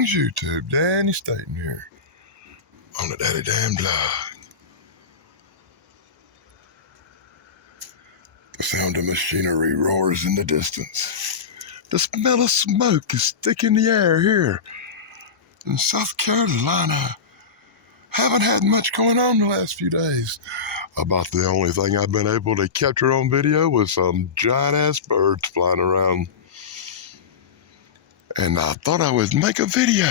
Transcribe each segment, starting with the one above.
Greetings, YouTube. Danny Staten here on the Daddy Dan blog. The sound of machinery roars in the distance. The smell of smoke is thick in the air here in South Carolina. Haven't had much going on the last few days. About the only thing I've been able to capture on video was some giant-ass birds flying around. And I thought I would make a video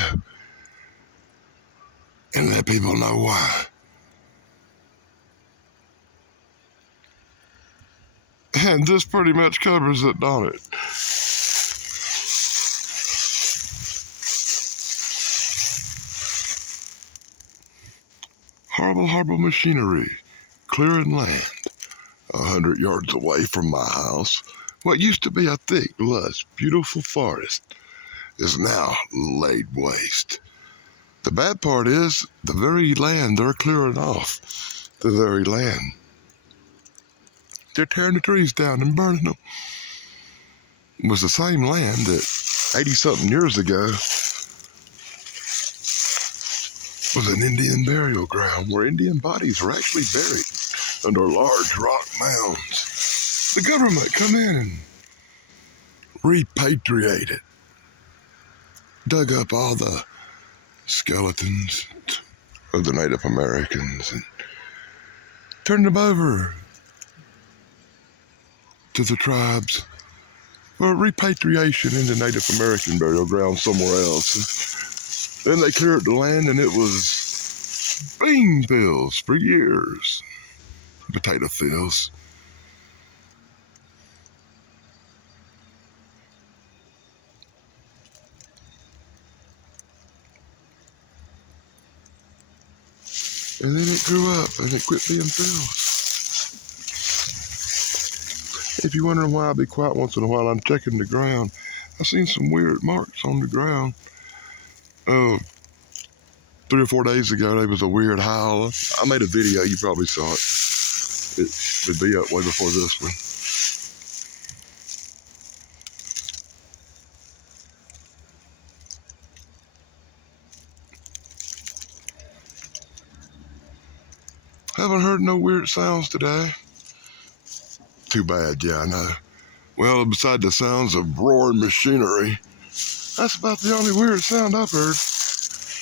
and let people know why. And this pretty much covers it, don't it? Horrible machinery, clearing land 100 yards away from my house. What used to be a thick, lush, beautiful forest is now laid waste. The bad part is the very land they're clearing off, the very land. They're tearing the trees down and burning them. It was the same land that 80-something years ago was an Indian burial ground where Indian bodies were actually buried under large rock mounds. The government come in and repatriated, dug up all the skeletons of the Native Americans and turned them over to the tribes for repatriation into Native American burial grounds somewhere else. And then they cleared the land and it was bean fields for years, potato fields. And then it grew up and it quit being fields. If you're wondering why I be quiet once in a while, I'm checking the ground. I seen some weird marks on the ground. 3 or 4 days ago, there was a weird howl. I made a video, you probably saw it. It would be up way before this one. Haven't heard no weird sounds today. Too bad, yeah, I know. Well, beside the sounds of roaring machinery, that's about the only weird sound I've heard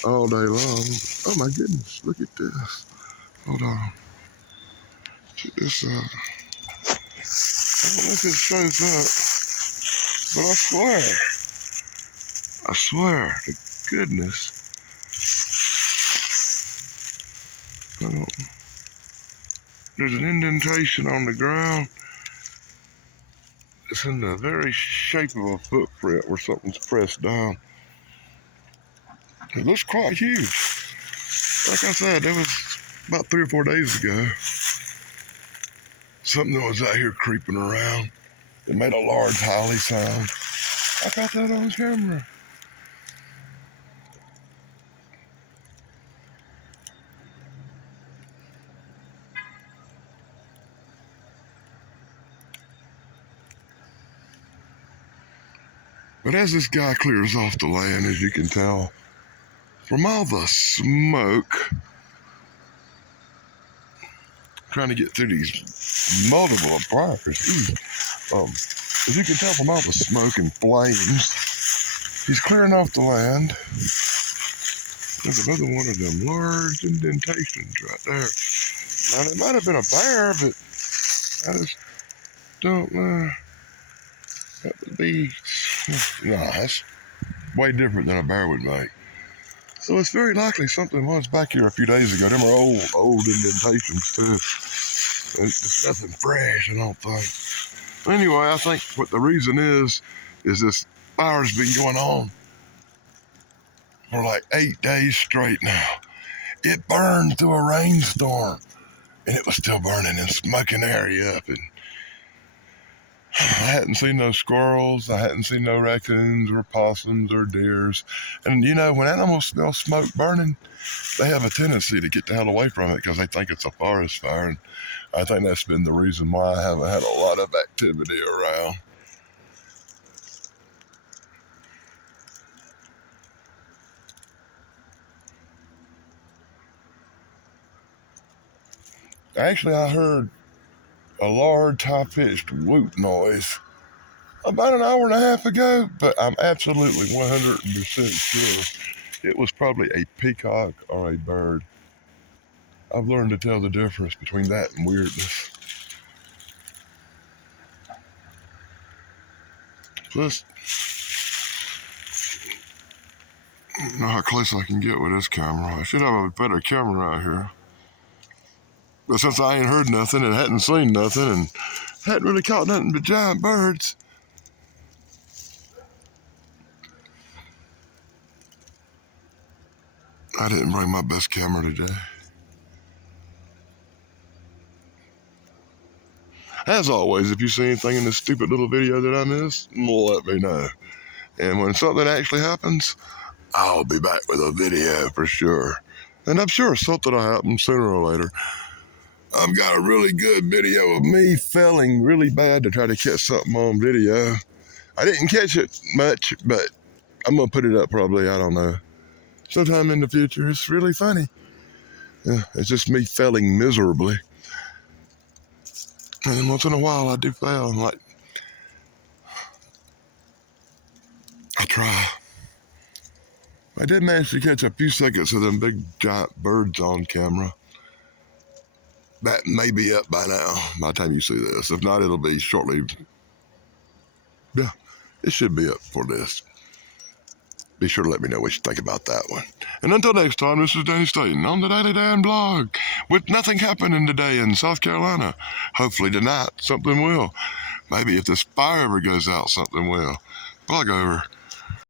all day long. Oh my goodness, look at this. Hold on. This, I don't know if it shows up, but I swear to goodness. There's an indentation on the ground. It's in the very shape of a footprint where something's pressed down. It looks quite huge. Like I said, that was about 3 or 4 days ago. Something that was out here creeping around. It made a large howly sound. I got that on camera. But as this guy clears off the land, as you can tell, from all the smoke, trying to get through these multiple fires. As you can tell from all the smoke and flames, he's clearing off the land. There's another one of them large indentations right there. Now, it might have been a bear, but I just don't know. That would be, no, that's way different than a bear would make. So it's very likely something was back here a few days ago. Them are old indentations too. It's nothing fresh, I don't think. Anyway, I think what the reason is this fire's been going on for like 8 days straight now. It burned through a rainstorm, and it was still burning and smoking the area up. And I hadn't seen no squirrels, I hadn't seen no raccoons or possums or deers. And you know, when animals smell smoke burning, they have a tendency to get the hell away from it because they think it's a forest fire. And I think that's been the reason why I haven't had a lot of activity around. Actually, I heard a large, high-pitched whoop noise about an hour and a half ago, but I'm absolutely 100% sure it was probably a peacock or a bird. I've learned to tell the difference between that and weirdness. Just know how close I can get with this camera. I should have a better camera out here. But since I ain't heard nothing and hadn't seen nothing and hadn't really caught nothing but giant birds, I didn't bring my best camera today. As always, if you see anything in this stupid little video that I missed, let me know. And when something actually happens, I'll be back with a video for sure. And I'm sure something will happen sooner or later. I've got a really good video of me failing really bad to try to catch something on video. I didn't catch it much, but I'm going to put it up probably, I don't know, sometime in the future. It's really funny. Yeah, it's just me failing miserably. And then once in a while I do fail. Like, I try. I did manage to catch a few seconds of them big giant birds on camera. That may be up by now, by the time you see this. If not, it'll be shortly. Yeah, it should be up for this. Be sure to let me know what you think about that one. And until next time, this is Danny Staten on the Daily Dan blog. With nothing happening today in South Carolina. Hopefully tonight, something will. Maybe if this fire ever goes out, something will. Blog over.